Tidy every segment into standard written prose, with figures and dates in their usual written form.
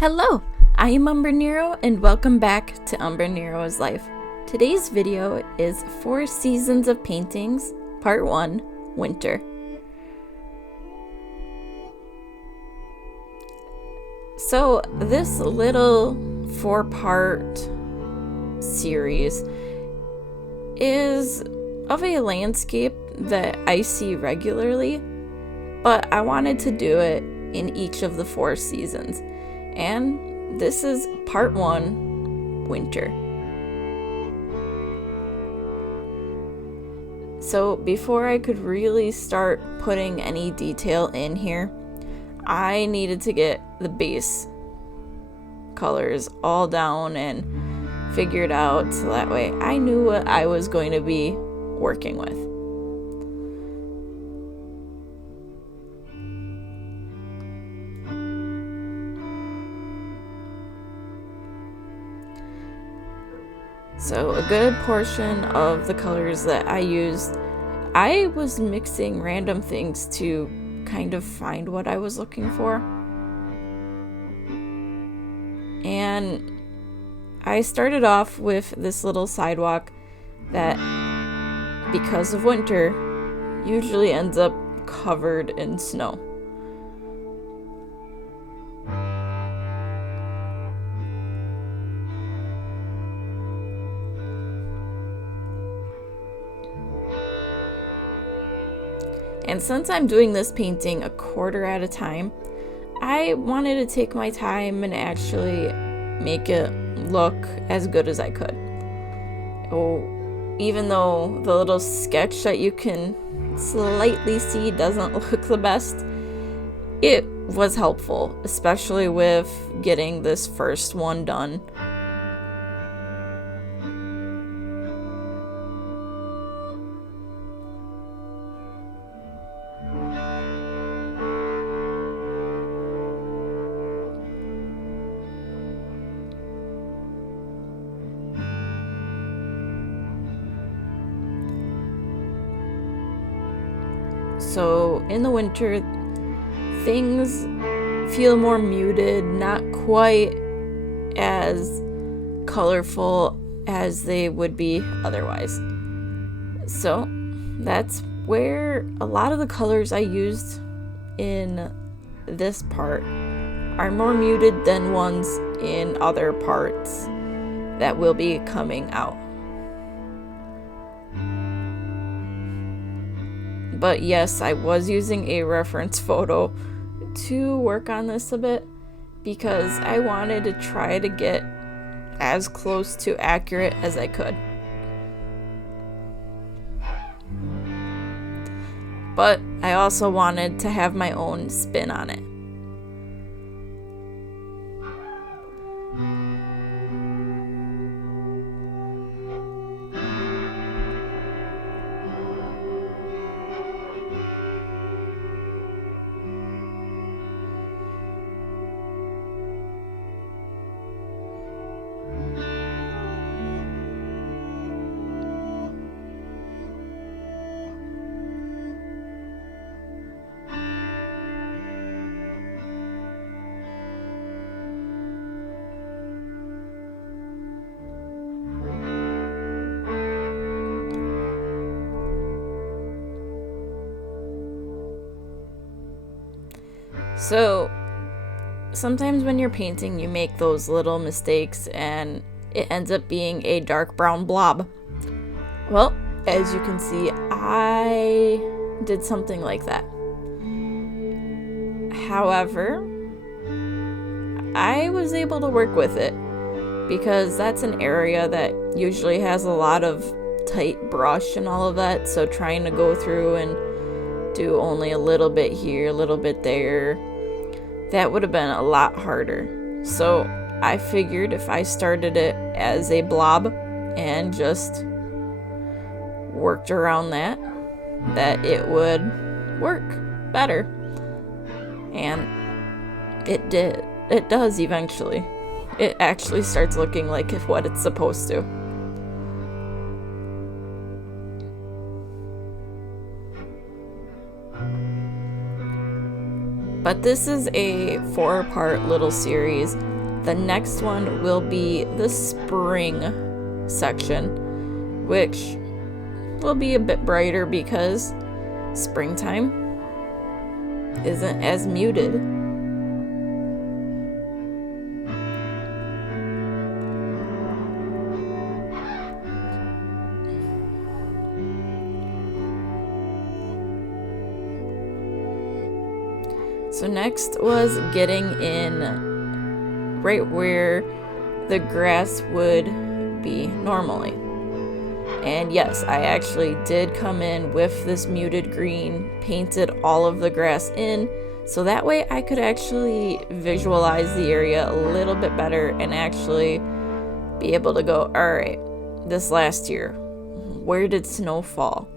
Hello, I am Umbrenero and welcome back to Umbrenero's Life. Today's video is 4 Seasons of Paintings, Part 1, Winter. So this little 4-part series is of a landscape that I see regularly, but I wanted to do it in each of the 4 seasons. And this is part 1, winter. So before I could really start putting any detail in here, I needed to get the base colors all down and figured out so that way I knew what I was going to be working with. So a good portion of the colors that I used, I was mixing random things to kind of find what I was looking for. And I started off with this little sidewalk that, because of winter, usually ends up covered in snow. And since I'm doing this painting a quarter at a time, I wanted to take my time and actually make it look as good as I could. Oh, even though the little sketch that you can slightly see doesn't look the best, it was helpful, especially with getting this first one done. So in the winter, things feel more muted, not quite as colorful as they would be otherwise. So that's where a lot of the colors I used in this part are more muted than ones in other parts that will be coming out. But yes, I was using a reference photo to work on this a bit because I wanted to try to get as close to accurate as I could. But I also wanted to have my own spin on it. So sometimes when you're painting, you make those little mistakes and it ends up being a dark brown blob. Well, as you can see, I did something like that. However, I was able to work with it because that's an area that usually has a lot of tight brush and all of that. So trying to go through and do only a little bit here, a little bit there, that would have been a lot harder. So I figured if I started it as a blob and just worked around that it would work better. And it did. It does eventually. It actually starts looking like what it's supposed to. But this is a 4-part little series. The next one will be the spring section, which will be a bit brighter because springtime isn't as muted. So next was getting in right where the grass would be normally. And yes, I actually did come in with this muted green, painted all of the grass in, so that way I could actually visualize the area a little bit better and actually be able to go, all right, this last year, where did snow fall?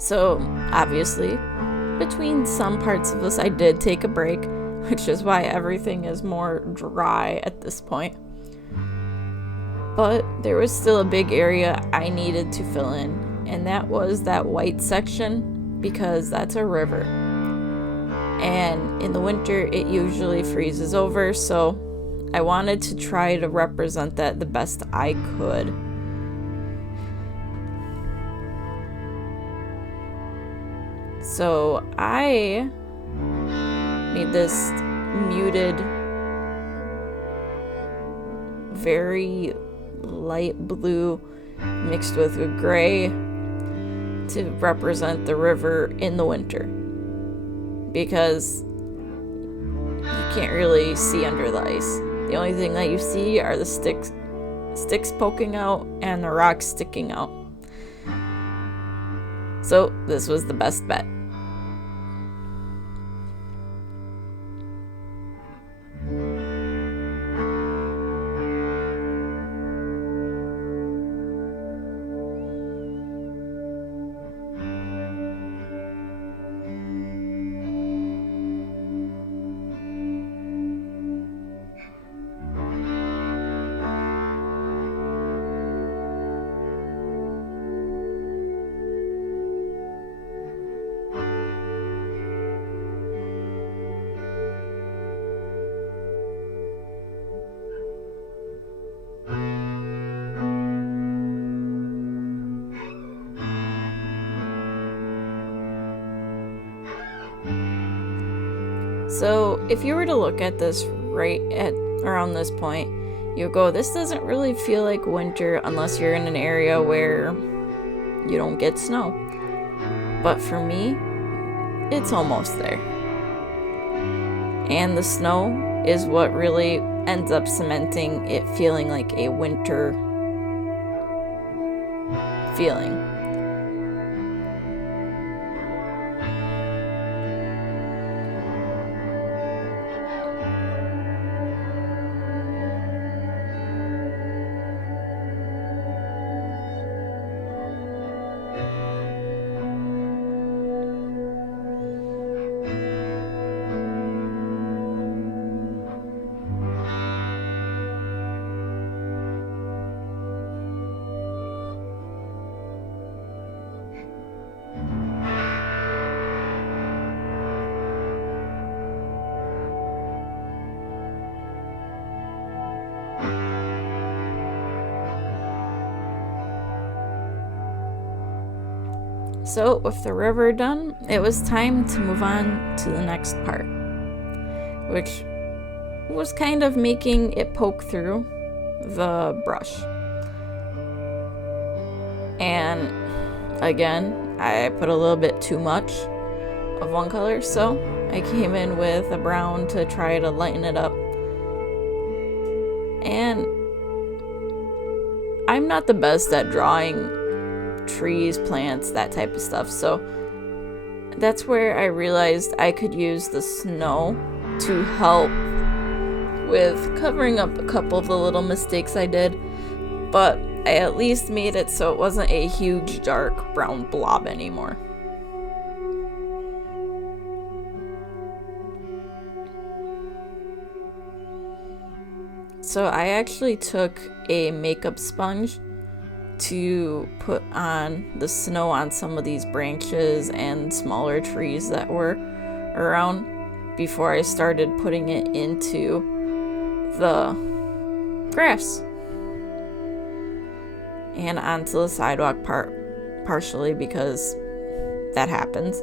So, obviously, between some parts of this I did take a break, which is why everything is more dry at this point. But there was still a big area I needed to fill in, and that was that white section, because that's a river. And in the winter, it usually freezes over, so I wanted to try to represent that the best I could. So I made this muted, very light blue mixed with a gray to represent the river in the winter, because you can't really see under the ice. The only thing that you see are the sticks poking out and the rocks sticking out. So this was the best bet. So if you were to look at this right at around this point, you go, this doesn't really feel like winter unless you're in an area where you don't get snow. But for me, it's almost there. And the snow is what really ends up cementing it feeling like a winter feeling. So with the river done, it was time to move on to the next part, which was kind of making it poke through the brush. And again, I put a little bit too much of one color, so I came in with a brown to try to lighten it up. And I'm not the best at drawing trees, plants, that type of stuff, so that's where I realized I could use the snow to help with covering up a couple of the little mistakes I did. But I at least made it so it wasn't a huge dark brown blob anymore. So I actually took a makeup sponge to put on the snow on some of these branches and smaller trees that were around before I started putting it into the grass and onto the sidewalk partially because that happens.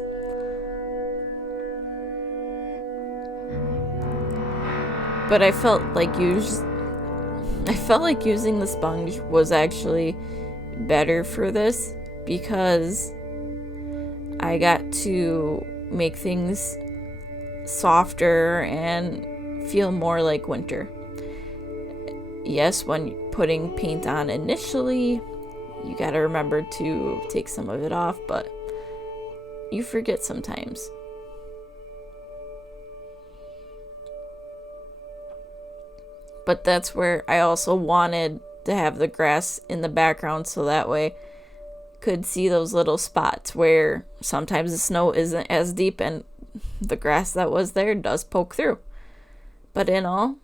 But I felt like using the sponge was actually better for this because I got to make things softer and feel more like winter. Yes, when putting paint on initially, you gotta remember to take some of it off, but you forget sometimes. But that's where I also wanted to have the grass in the background so that way could see those little spots where sometimes the snow isn't as deep and the grass that was there does poke through. But in all,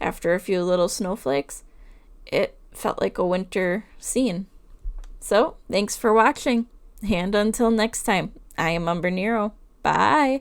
after a few little snowflakes, it felt like a winter scene. So, thanks for watching, and until next time, I am Umbrenero. Bye!